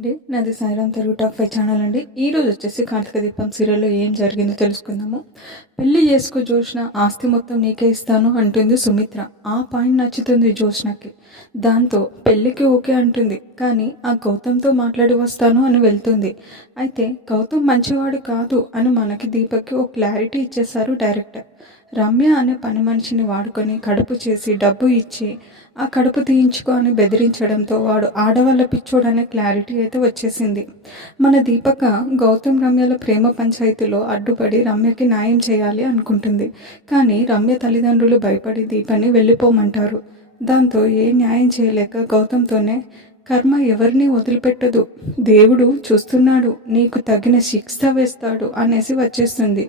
అండి నాది Sairam Telugu talk 5 channel అండి. ఈరోజు వచ్చేసి కార్తీక దీపం సీరియల్లో ఏం జరిగిందో తెలుసుకుందాము. పెళ్లి చేసుకో జోష్న, ఆస్తి మొత్తం నీకే ఇస్తాను అంటుంది సుమిత్ర. ఆ పాయింట్ నచ్చుతుంది జోష్నకి. దాంతో పెళ్ళికి ఓకే అంటుంది. కానీ ఆ గౌతమ్తో మాట్లాడి వస్తాను అని వెళ్తుంది. అయితే గౌతమ్ మంచివాడు కాదు అని మనకి దీపక్కి ఓ క్లారిటీ ఇచ్చేశారు డైరెక్టర్. రమ్య అనే పని మనిషిని వాడుకొని కడుపు చేసి డబ్బు ఇచ్చి ఆ కడుపు తీయించుకో అని బెదిరించడంతో వాడు ఆడవాళ్ళ పిచ్చోడనే క్లారిటీ అయితే వచ్చేసింది. మన దీపక గౌతమ్ రమ్యల ప్రేమ పంచాయతీలో అడ్డుపడి రమ్యకి న్యాయం చేయాలి అనుకుంటుంది. కానీ రమ్య తల్లిదండ్రులు భయపడి దీపని వెళ్ళిపోమంటారు. దాంతో ఏ న్యాయం చేయలేక గౌతమ్తోనే కర్మ ఎవరిని వదిలిపెట్టదు, దేవుడు చూస్తున్నాడు, నీకు తగిన శిక్ష వేస్తాడు అనేసి వచ్చేస్తుంది.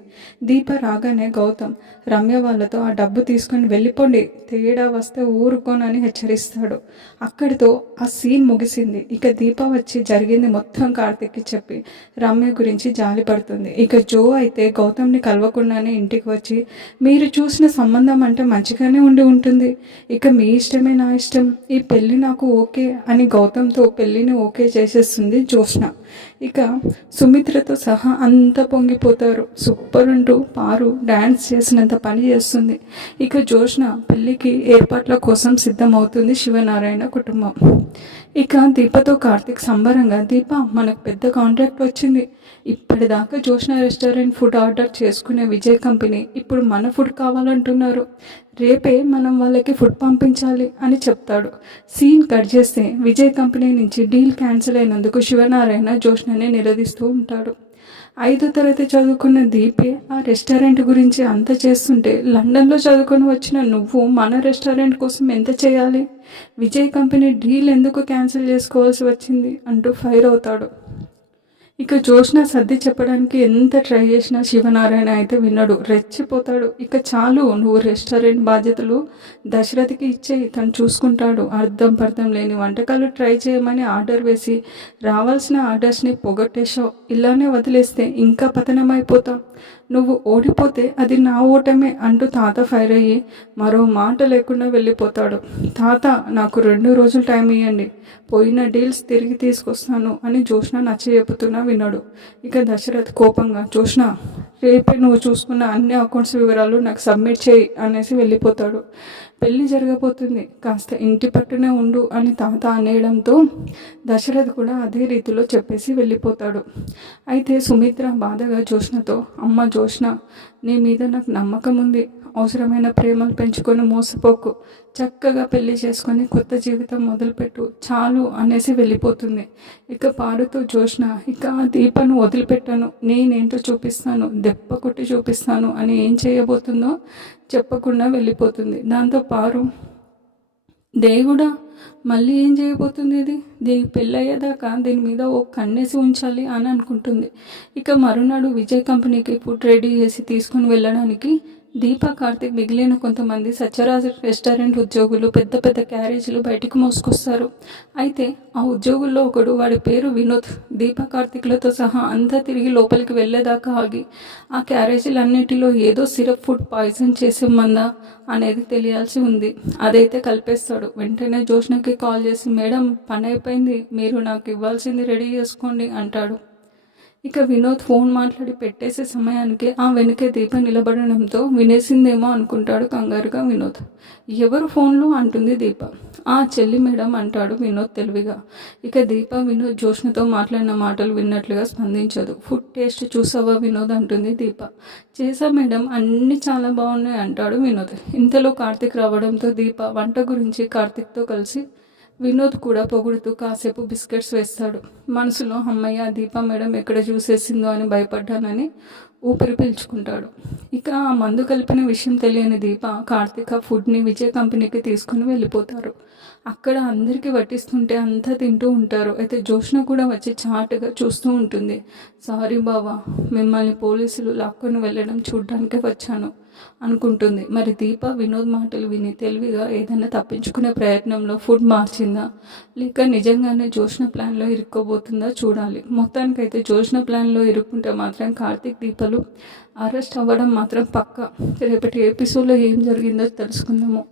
దీప రాగానే గౌతమ్ రమ్య వాళ్ళతో ఆ డబ్బు తీసుకొని వెళ్ళిపోండి, తేడా వస్తే ఊరుకోనని హెచ్చరిస్తాడు. అక్కడితో ఆ సీన్ ముగిసింది. ఇక దీప వచ్చి జరిగింది మొత్తం కార్తిక్కి చెప్పి రమ్య గురించి జాలి పడుతుంది. ఇక జో అయితే గౌతమ్ని కలవకుండానే ఇంటికి వచ్చి మీరు చూసిన సంబంధం అంటే మంచిగానే ఉండి ఉంటుంది, ఇక మీ ఇష్టమే నా ఇష్టం, ఈ పెళ్ళి నాకు ఓకే అని గౌతమ్తో పెళ్ళిని ఓకే చేసేస్తుంది జోష్న. ఇక సుమిత్రతో సహా అంతా పొంగిపోతారు. సూపర్ అంటూ పారు డ్యాన్స్ చేసినంత పని చేస్తుంది. ఇక జోష్న పెళ్ళికి ఏర్పాట్ల కోసం సిద్ధమవుతుంది శివనారాయణ కుటుంబం. ఇక దీపతో కార్తీక్ సంబరంగా దీప మనకు పెద్ద కాంట్రాక్ట్ వచ్చింది, ఇప్పటిదాకా జోష్న రెస్టారెంట్ ఫుడ్ ఆర్డర్ చేసుకునే విజయ్ కంపెనీ ఇప్పుడు మన ఫుడ్ కావాలంటున్నారు, రేపే మనం వాళ్ళకి ఫుడ్ పంపించాలి అని చెప్తాడు. సీన్ కట్ చేస్తే విజయ్ కంపెనీ నుంచి డీల్ క్యాన్సిల్ అయినందుకు శివనారాయణ జోష్నని నిలదీస్తూ ఉంటాడు. 5వ తరగతి చదువుకున్న దీపే ఆ రెస్టారెంట్ గురించి అంత చేస్తుంటే లండన్లో చదువుకొని వచ్చిన నువ్వు మన రెస్టారెంట్ కోసం ఎంత చేయాలి, విజయ్ కంపెనీ డీల్ ఎందుకు క్యాన్సిల్ చేసుకోవాల్సి వచ్చింది అంటూ ఫైర్ అవుతాడు. ఇక జోష్న సర్ది చెప్పడానికి ఎంత ట్రై చేసినా శివనారాయణ అయితే వినడు, రెచ్చిపోతాడు. ఇక చాలు, నువ్వు రెస్టారెంట్ బాధ్యతలు దశరథికి ఇచ్చేయి, తను చూసుకుంటాడు, అర్థం పర్థం లేని వంటకాలు ట్రై చేయమని ఆర్డర్ వేసి రావాల్సిన ఆర్డర్స్ని పొగట్టేశావు, ఇలానే వదిలేస్తే ఇంకా పతనమైపోతాం, నువ్వు ఓడిపోతే అది నా ఓటమే అంటూ తాత ఫైర్ అయ్యి మరో మాట లేకుండా వెళ్ళిపోతాడు. తాత నాకు 2 రోజులు టైం ఇవ్వండి, పోయిన డీల్స్ తిరిగి తీసుకొస్తాను అని జోష్న నచ్చజెప్పుతున్నా వినడు. ఇక దశరథ్ కోపంగా జోష్న రేపే నువ్వు చూసుకున్న అన్ని అకౌంట్స్ వివరాలు నాకు సబ్మిట్ చేయి అనేసి వెళ్ళిపోతాడు. పెళ్ళి జరగబోతుంది, కాస్త ఇంటి పట్టునే ఉండు అని తాత అనేయడంతో దశరథ్ కూడా అదే రీతిలో చెప్పేసి వెళ్ళిపోతాడు. అయితే సుమిత్ర బాధగా జోష్నతో, అమ్మ జోష్న, నీ మీద నాకు నమ్మకం ఉంది, అవసరమైన ప్రేమలు పెంచుకొని మోసపోకు, చక్కగా పెళ్లి చేసుకొని కొత్త జీవితం మొదలుపెట్టు చాలు అనేసి వెళ్ళిపోతుంది. ఇక పాడుతో జోష్న, ఇక దీపను వదిలిపెట్టాను, నేనేంటో చూపిస్తాను, దెబ్బ కొట్టి చూపిస్తాను అని ఏం చేయబోతుందో చెప్పకుండా వెళ్ళిపోతుంది. దాంతో పారు, దేవుడా మళ్ళీ ఏం చేయబోతుంది ఇది, దీనికి పెళ్ళయ్యేదాకా దీని మీద ఓ కన్నేసి ఉంచాలి అని అనుకుంటుంది. ఇక మరునాడు విజయ్ కంపెనీకి ఫుడ్ రెడీ చేసి తీసుకొని వెళ్ళడానికి దీప, కార్తిక్, మిగిలిన కొంతమంది సత్యరాజ్ రెస్టారెంట్ ఉద్యోగులు పెద్ద పెద్ద క్యారేజీలు బయటకు మోసుకొస్తారు. అయితే ఆ ఉద్యోగుల్లో ఒకడు, వాడి పేరు వినోద్, దీప కార్తిక్లతో సహా అంతా తిరిగి లోపలికి వెళ్ళేదాకా ఆగి ఆ క్యారేజీలన్నిటిలో ఏదో సిరప్ ఫుడ్ పాయిజన్ చేసేమందా అనేది తెలియాల్సి ఉంది, అదైతే కలిపేస్తాడు. వెంటనే జోష్నకి కాల్ చేసి, మేడం పని అయిపోయింది, మీరు నాకు ఇవ్వాల్సింది రెడీ చేసుకోండి అంటాడు. ఇక వినోద్ ఫోన్ మాట్లాడి పెట్టేసే సమయానికి ఆ వెనుకే దీప నిలబడడంతో వినేసిందేమో అనుకుంటాడు కంగారుగా వినోద్. ఎవరు ఫోన్లో అంటుంది దీప. ఆ చెల్లి మేడం అంటాడు వినోద్ తెలివిగా. ఇక దీప వినోద్ జోష్నతో మాట్లాడిన మాటలు విన్నట్లుగా స్పందించదు. ఫుడ్ టేస్ట్ చూసావా వినోద్ అంటుంది దీప. చేసా మేడం, అన్నీ చాలా బాగున్నాయి అంటాడు వినోద్. ఇంతలో కార్తిక్ రావడంతో దీప వంట గురించి కార్తిక్తో కలిసి వినోద్ కూడా పొగుడుతూ కాసేపు బిస్కెట్స్ వేస్తాడు. మనసులో అమ్మయ్య దీప మేడం ఎక్కడ చూసేసిందో అని భయపడ్డానని ఊపిరి పీల్చుకుంటాడు. ఇక ఆ మందు కలిపిన విషయం తెలియని దీప, కార్తిక్ ఫుడ్ని విజయ్ కంపెనీకి తీసుకుని వెళ్ళిపోతారు. అక్కడ అందరికీ వడ్డిస్తుంటే అంతా తింటూ ఉంటారు. అయితే జోష్న కూడా వచ్చి చాటుగా చూస్తూ ఉంటుంది. సారీ బావా, మిమ్మల్ని పోలీసులు లాక్కొని వెళ్ళడం చూడ్డానికే వచ్చాను అనుకుంటుంది. మరి దీప వినోద్ మాటలు విని తెలివిగా ఏదైనా తప్పించుకునే ప్రయత్నంలో ఫుడ్ మార్చిందా, లేక నిజంగానే జోష్న ప్లాన్లో ఇరుక్కోబోతుందా చూడాలి. మొత్తానికైతే జోష్న ప్లాన్లో ఇరుక్కుంటే మాత్రం కార్తిక్, దీపలు అరెస్ట్ అవ్వడం మాత్రం పక్కా. రేపటి ఎపిసోడ్లో ఏం జరిగిందో తెలుసుకుందాము.